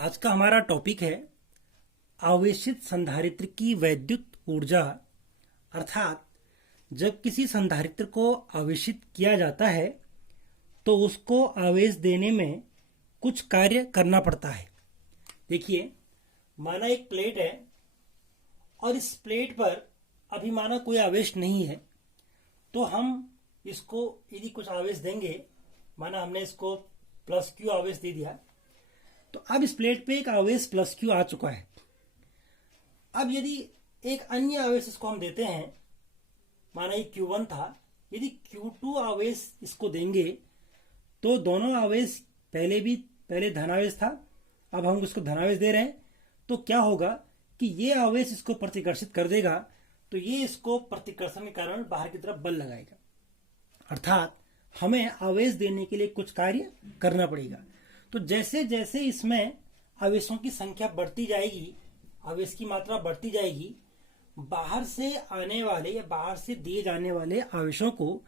आज का हमारा टॉपिक है आवेशित संधारित्र की वैद्युत ऊर्जा। अर्थात जब किसी संधारित्र को आवेशित किया जाता है तो उसको आवेश देने में कुछ कार्य करना पड़ता है। देखिए, माना एक प्लेट है और इस प्लेट पर अभी माना कोई आवेश नहीं है, तो हम इसको यदि कुछ आवेश देंगे, माना हमने इसको प्लस क्यू आवेश दे दिया, तो अब इस प्लेट पे एक आवेश प्लस क्यू आ चुका है। अब यदि एक अन्य आवेश इसको हम देते हैं, माना ये Q1 था, यदि Q2 आवेश इसको देंगे तो दोनों आवेश पहले धनावेश था, अब हम इसको धनावेश दे रहे हैं, तो क्या होगा कि ये आवेश इसको प्रतिकर्षित कर देगा, तो ये इसको प्रतिकर्षण के कारण बाहर की तरफ बल लगाएगा। अर्थात हमें आवेश देने के लिए कुछ कार्य करना पड़ेगा। तो जैसे जैसे इसमें आवेशों की संख्या बढ़ती जाएगी, आवेश की मात्रा बढ़ती जाएगी, बाहर से आने वाले या बाहर से दिए जाने वाले आवेशों को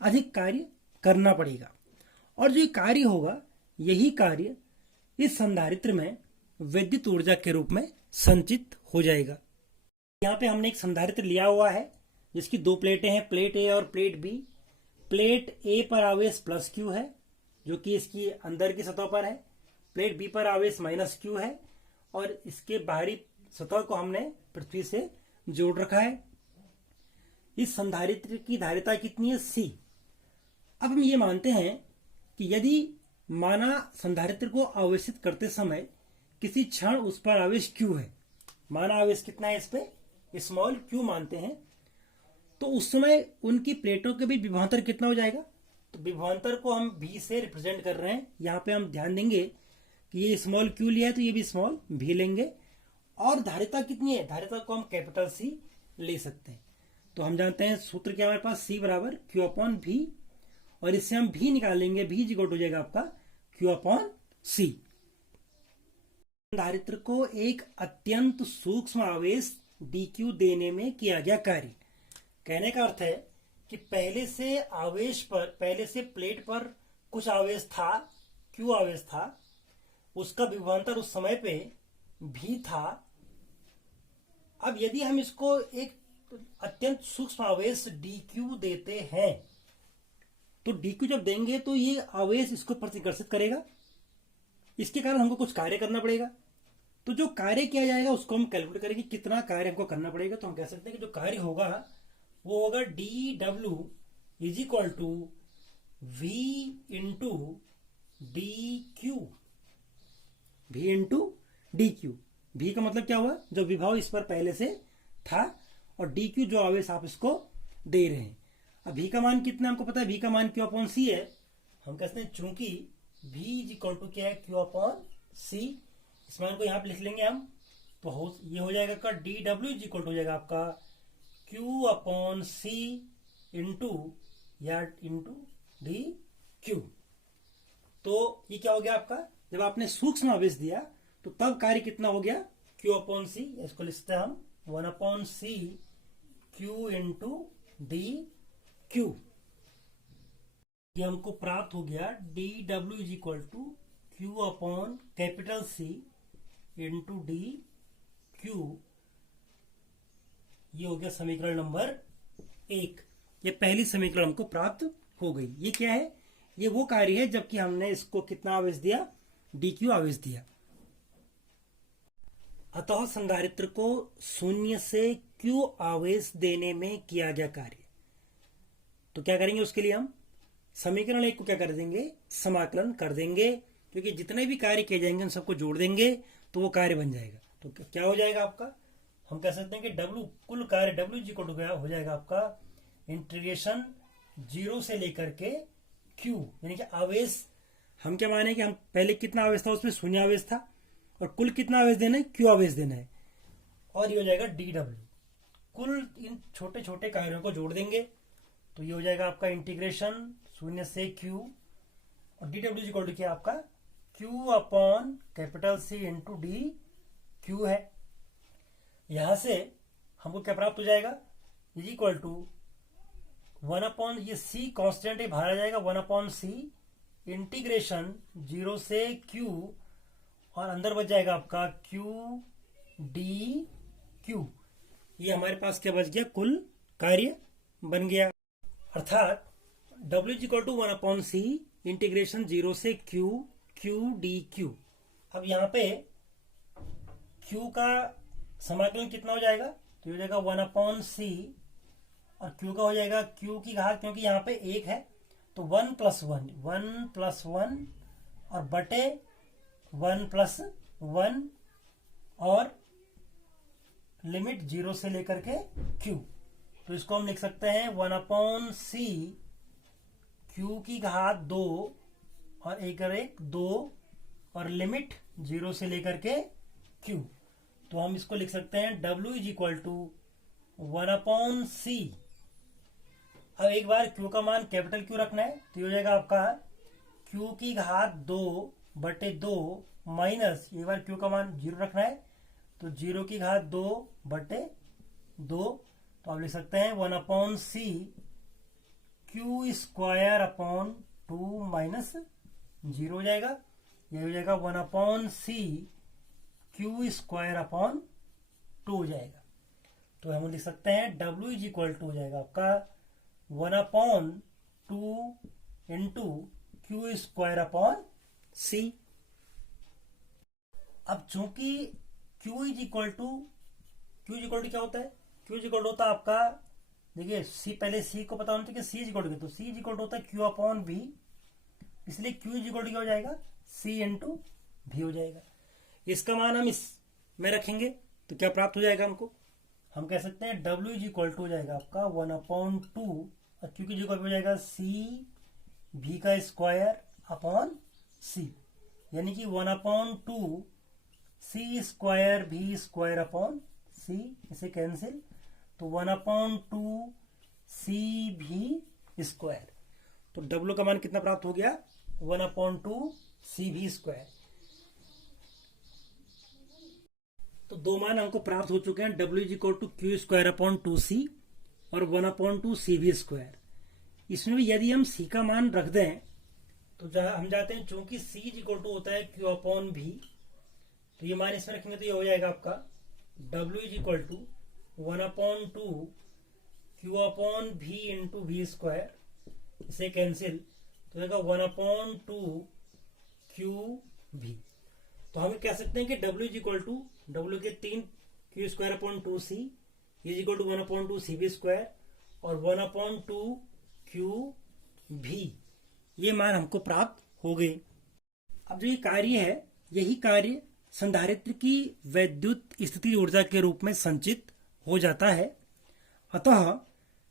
अधिक कार्य करना पड़ेगा, और जो ये कार्य होगा, यही कार्य इस संधारित्र में विद्युत ऊर्जा के रूप में संचित हो जाएगा। यहाँ पे हमने एक संधारित्र लिया हुआ है जिसकी दो प्लेटें हैं, प्लेट ए और प्लेट बी। प्लेट ए पर आवेश प्लस क्यू है जो कि इसकी अंदर की सतह पर है, प्लेट बी पर आवेश माइनस क्यू है, और इसके बाहरी सतह को हमने पृथ्वी से जोड़ रखा है। इस संधारित्र की धारिता कितनी है? C। अब हम ये मानते हैं कि यदि माना संधारित्र को आवेशित करते समय किसी क्षण उस पर आवेश Q है, माना आवेश कितना है इस पे, स्मॉल q मानते हैं, तो उस समय उनकी प्लेटों के बीच विभवांतर कितना हो जाएगा? तो विभवांतर को हम v से रिप्रेजेंट कर रहे हैं। यहाँ पे हम ध्यान देंगे कि ये स्मॉल q लिया है तो ये भी स्मॉल v लेंगे, और धारिता कितनी है? धारिता को हम कैपिटल C ले सकते हैं। तो हम जानते हैं सूत्र क्या हमारे पास, C बराबर Q अपॉन V, और इससे हम V निकालेंगे, V इक्वल हो जाएगा आपका Q अपॉन C। धारित्र को एक अत्यंत सूक्ष्म आवेश dq देने में किया गया कार्य। कहने का अर्थ है कि पहले से प्लेट पर कुछ आवेश था, Q आवेश था, उसका विभवांतर उस समय पे V था। अब यदि हम इसको एक अत्यंत सूक्ष्म आवेश dq देते हैं, तो dq जब देंगे तो ये आवेश इसको प्रतिकर्षित करेगा, इसके कारण हमको कुछ कार्य करना पड़ेगा। तो जो कार्य किया जाएगा उसको हम कैलकुलेट करेंगे कितना कार्य हमको करना पड़ेगा। तो हम कह सकते हैं कि जो कार्य होगा वो होगा dw is equal to v into dq। v into dq, v का मतलब क्या हुआ? जो विभव इस पर पहले से था, और dq जो आवेश आप इसको दे रहे हैं। अब v का मान कितना हमको पता है, v का मान q अपॉन c है। हम कहते हैं चूंकि v इज इक्वल टू क्या है, q अपॉन c, इस मान को यहाँ पे लिख लेंगे हम, तो ये हो जाएगा का dw इज इक्वल हो जाएगा आपका q upon c into dq। तो ये क्या हो गया आपका, जब आपने सूक्ष्म आवेश दिया तो तब कार्य कितना हो गया, q अपॉन c, इसको लिखते हैं हम 1 upon c q into dq। ये हमको प्राप्त हो गया dw is equal to q upon capital C into dq। ये हो गया समीकरण नंबर 1। ये पहली समीकरण हमको प्राप्त हो गई। ये क्या है? ये वो कार्य है जबकि हमने इसको कितना आवेश दिया, dq आवेश दिया। अतः संधारित्र को शून्य से q आवेश देने में किया गया कार्य। तो क्या करेंगे उसके लिए, हम समीकरण 1 को क्या कर देंगे, समाकलन कर देंगे, क्योंकि जितने भी कार्य किए जाएंगे उन सबको जोड़ देंगे तो वो कार्य बन जाएगा। तो क्या हो जाएगा आपका, हम कह सकते हैं कि W कुल कार्य W जी को हो जाएगा आपका इंटीग्रेशन 0 से लेकर के Q, यानी कि आवेश हम क्या माने कि हम पहले कितना आवेश था उसमें शून्य आवेश था, और कुल कितना आवेश देना है, Q आवेश देना है, और ये हो जाएगा dW। कुल इन छोटे छोटे कार्यों को जोड़ देंगे तो ये हो जाएगा आपका इंटीग्रेशन 0 से Q, और dW इक्वल टू क्या आपका Q upon capital C into dQ है। यहां से हमको क्या प्राप्त हो जाएगा, इज इक्वल टू 1 अपॉन, ये C कांस्टेंट है, बाहर आ जाएगा 1 अपॉन C इंटीग्रेशन 0 से Q, और अंदर बच जाएगा आपका क्यू डी क्यू। ये हमारे पास क्या बच गया, कुल कार्य बन गया। अर्थात W is equal to 1/c integration 0 से Q क्यू डी क्यू। अब यहाँ पे Q का समाकलन कितना हो जाएगा, तो हो जाएगा 1/c और Q का हो जाएगा Q की घात, क्योंकि यहाँ पे 1 है तो 1+1 और बटे 1+1 और लिमिट 0 से लेकर के Q। तो इसको हम लिख सकते हैं 1/c Q की घात 2 और 1/2 और लिमिट 0 से लेकर के Q। तो हम इसको लिख सकते हैं W is equal to 1/c। अब एक बार Q का मान कैपिटल Q रखना है तो ये हो जाएगा आपका Q की घात 2/2 माइनस, एक बार Q का मान 0 रखना है तो 0 की घात 2/2। तो आप लिख सकते हैं 1/c Q square upon 2 minus 0 हो जाएगा। यह हो जाएगा 1/c Q स्क्वायर अपॉन 2 हो जाएगा। तो हम लिख सकते हैं W इज इक्वल टू हो जाएगा आपका 1/2 into Q square upon c। अब चूंकि Q इज इक्वल टू क्या होता है, Q इज इक्वल टू होता है आपका, देखिए C, पहले C को पता होना चाहिए कि C इज इक्वल टू, तो C इज इक्वल टू होता है Q अपॉन V, इसलिए Q इज इक्वल टू क्या हो जाएगा, C इंटू V हो जाएगा। इसका मान हम इस में रखेंगे तो क्या प्राप्त हो जाएगा हमको, हम कह सकते हैं W इज इक्वल टू हो जाएगा आपका 1/2 और Q की जगह हो जाएगा C V का स्क्वायर अपॉन C, यानी कि 1/2 C square V square upon C, इसे कैंसिल, तो 1/2 C V स्क्वायर। तो W का मान कितना प्राप्त हो गया, 1/2 C V स्क्वायर। तो दो मान हमको प्राप्त हो चुके हैं, W is equal to Q square upon 2C और 1/2 CV स्क्वायर। इसमें भी यदि हम C का मान रख दें तो हम जाते हैं, चूंकि C इज इक्वल टू होता है Q अपॉन V, तो ये मान इसमें रखेंगे तो ये हो जाएगा आपका W is equal to 1/2 Q upon V into V square, इसे कैंसिल, तो होगा 1/2 QV। तो हम कह सकते हैं कि W is equal to, W के 3 Q square upon 2C is equal to 1/2 CV square और 1/2 QV, ये मान हमको प्राप्त हो गए। अब जो ये कार्य है, यही कार्य संधारित्र की वैद्युत स्थिति ऊर्जा के रूप में संचित हो जाता है। अतः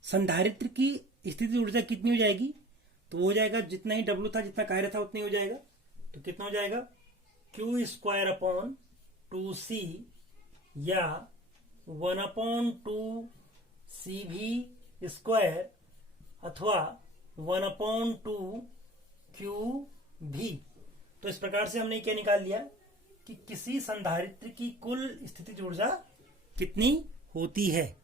संधारित्र की स्थिति ऊर्जा कितनी हो जाएगी, तो हो जाएगा जितना ही W था, जितना कार्य था उतना ही हो जाएगा। तो कितना हो जाएगा, Q स्क्वायर अपॉन 2C या 1/2 CV स्क्वायर अथवा 1/2 QV। तो इस प्रकार से हमने क्या निकाल लिया कि किसी संधारित्र की कुल स्थितिज ऊर्जा कितनी होती है।